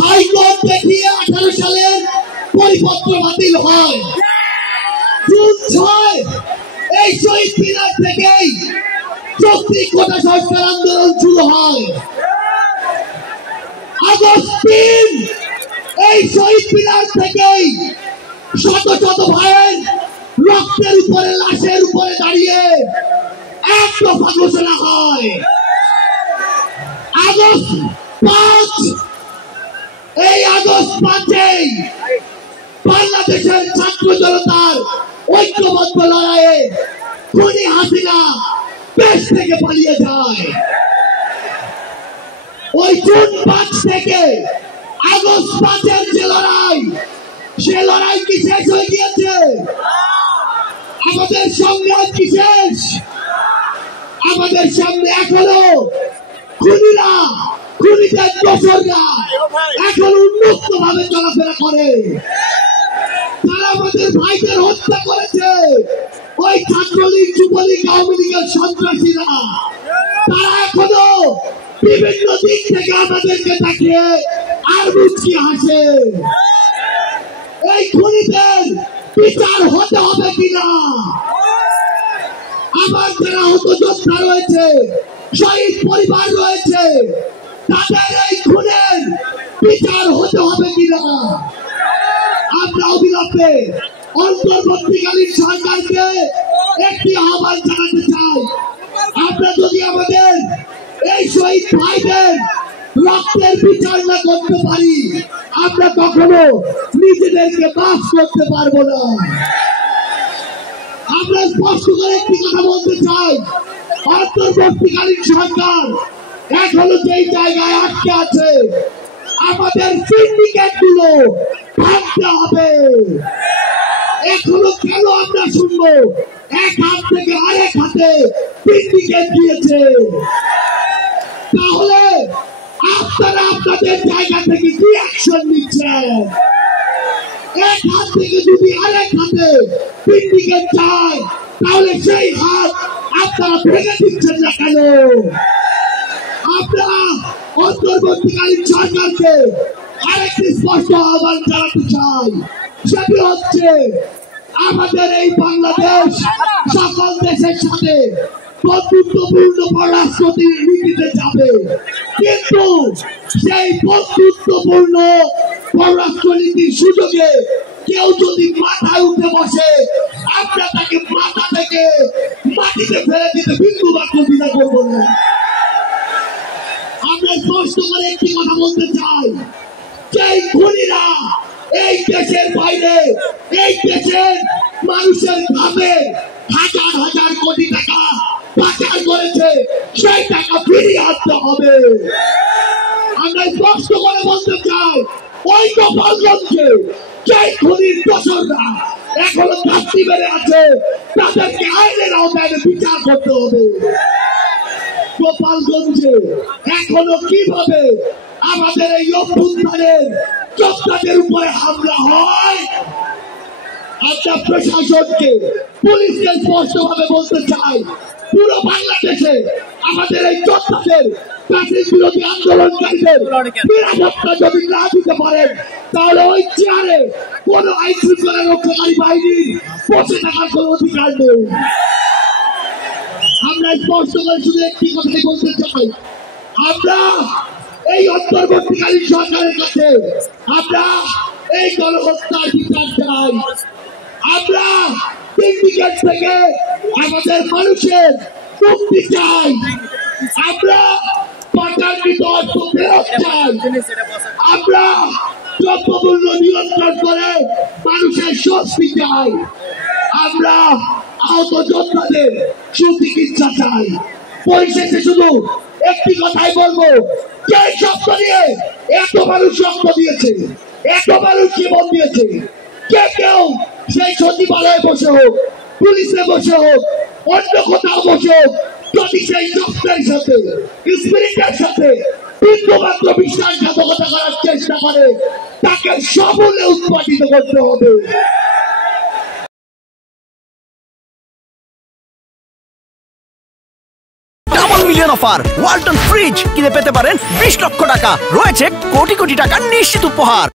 High court দেখিয়ে 18 সালের পরিপত্র বাতিল হয়। জুন 6 এই শহীদ মিনার থেকেই যৌক্তিক কোটা সংস্কার আন্দোলন শুরু হয়। আগস্ট 3 এই শহীদ মিনার থেকেই শত শত ভাইয়ের রক্তের উপরে লাশের উপরে দাঁড়িয়ে এক দফা ঘোষণা হয়। আগস্ট 5 এই আগস্ট 5 বাংলাদেশের ছাত্র জনতার ঐক্যবদ্ধ লড়াইয়ে খুনি হাসিনা দেশ থেকে পালিয়ে যায়। ওই জুন 5 থেকে আগস্ট 5 যে লড়াই, সে লড়াই কি শেষ হয়ে গিয়েছে? আমাদের সংগ্রাম কি শেষ? আমাদের সামনে এখনো খুনিরা, খুনিদের দোসররা এখন উন্মুক্ত ভাবে চলাফেরা করে। তারা আমাদের ভাইদের হত্যা করেছে। ওই ছাত্রলীগ, যুবলীগ, আওয়ামী লীগের সন্ত্রাসীরা তারা এখনো বিভিন্ন দিক থেকে আমাদেরকে তাকিয়ে আর মুচকি হাসে। এই খুনিদের বিচার হতে হবে কিনা? আমার যারা হত যোদ্ধা রয়েছে, শহীদ পরিবার রয়েছে, তাদের এই খুনের বিচার হতে হবে কিনা? আমরা অবিলম্বে অন্তর্বর্তীকালীন সরকারকে একটি আহ্বান জানাতে চাই। আমরা যদি আমাদের এই শহীদ ভাইদের রক্তের বিচার না করতে পারি, আমরা কখনো নিজেদেরকে মাফ করতে পারবো না। আমরা স্পষ্ট করে একটি কথা বলতে চাই, অন্তর্বর্তীকালীন সরকার এখনো যেই জায়গায় আটকে আছে, আমাদের সিন্ডিকেট গুলো ভাঙতে হবে। এখনো কেন আমরা শুনবো এক হাত থেকে আরেক হাতে সিন্ডিকেট দিয়েছে? তাহলে আপনারা আপনাদের জায়গা থেকে কি অ্যাকশন নিচ্ছেন? এক হাত থেকে যদি আরেক হাতে সিন্ডিকেট যায়, তাহলে সেই হাত আপনারা ভেঙে দিচ্ছেন না কেন? আমরা অন্তর্বর্তীকালীন সরকারকে আরেকটি স্পষ্ট আহ্বান জানাতে চাই। সেটি হচ্ছে, আমাদের এই বাংলাদেশ সকল দেশের সাথে বন্ধুত্বপূর্ণ পররাষ্ট্র নীতিতে যাবে, কিন্তু সেই বন্ধুত্বপূর্ণ পররাষ্ট্র নীতির সুযোগে কেউ যদি মাথায় উঠে বসে, আমরা তাকে মাথা থেকে মাটিতে ফেলে দিতে বিন্দু মাত্র দ্বিধা করবো না। আমরা স্পষ্ট করে একটি কথা বলতে চাই, যে খুনিরা এই দেশের বাইরে, এই দেশের মানুষের গ্রামে হাজার হাজার কোটি টাকা পাচার করেছে, সেই টাকা ফিরিয়ে আনতে হবে। আমরা স্পষ্ট করে বলতে চাই, ওই গোপালগঞ্জে যে খুনির দোসররা এখনো ঘাটতি বেড়ে আছে, তাদেরকে আইনের আওতায় বিচার করতে হবে। গোপালগঞ্জে এখনো কিভাবে আমাদের এই অভ্যুত্থানের যোদ্ধাদের উপরে হামলা হয়, আমরা প্রশাসনকে, পুলিশকে স্পষ্ট ভাবে বলতে চাই, পুরো বাংলাদেশে আমাদের এই যোদ্ধাদের, ফ্যাসিস্ট বিরোধী আন্দোলনকারীদের নিরাপত্তা যদি না দিতে পারেন, তাহলে ওই চেয়ারে কোন আইন শৃঙ্খলা রক্ষাকারী বাহিনীর বসে থাকার কোন অধিকার নেই। আমরা স্পষ্ট করে শুধু একটি কথাই বলতে চাই, আমরা এই অন্তর্বর্তীকালীন সরকারের কাছে আমরা এই গণহত্যার বিচার চাই। আমরা সিন্ডিকেট থেকে আমাদের মানুষের মুক্তি চাই। আমরা পাচারকৃত অর্থ ফেরত চাই। আমরা দ্রব্যমূল্য নিয়ন্ত্রণ করে মানুষের স্বস্তি চাই। আমরা আহত যোদ্ধাদের সুচিকিৎসা চাই। পরিশেষে শুধু একটি কথাই বলবো, যে শব্দ নিয়ে এত মানুষ রক্ত দিয়েছে, এত মানুষ জীবন দিয়েছে, কে কেউ সেই সচিবালয়ে বসে হোক, পুলিশে বসে হোক, অন্য কোথাও বসে হোক, যদি সেই রক্তের সাথে, স্পিরিটের সাথে বিন্দুমাত্র বিশ্বাসঘাতকতা করার চেষ্টা করে, তাকে সমূলে উৎপাদিত করতে হবে। সিজন অফার ওয়ালটন ফ্রিজ কিনে পেতে পারেন 20 লক্ষ টাকা, রয়েছে কোটি কোটি টাকার নিশ্চিত উপহার।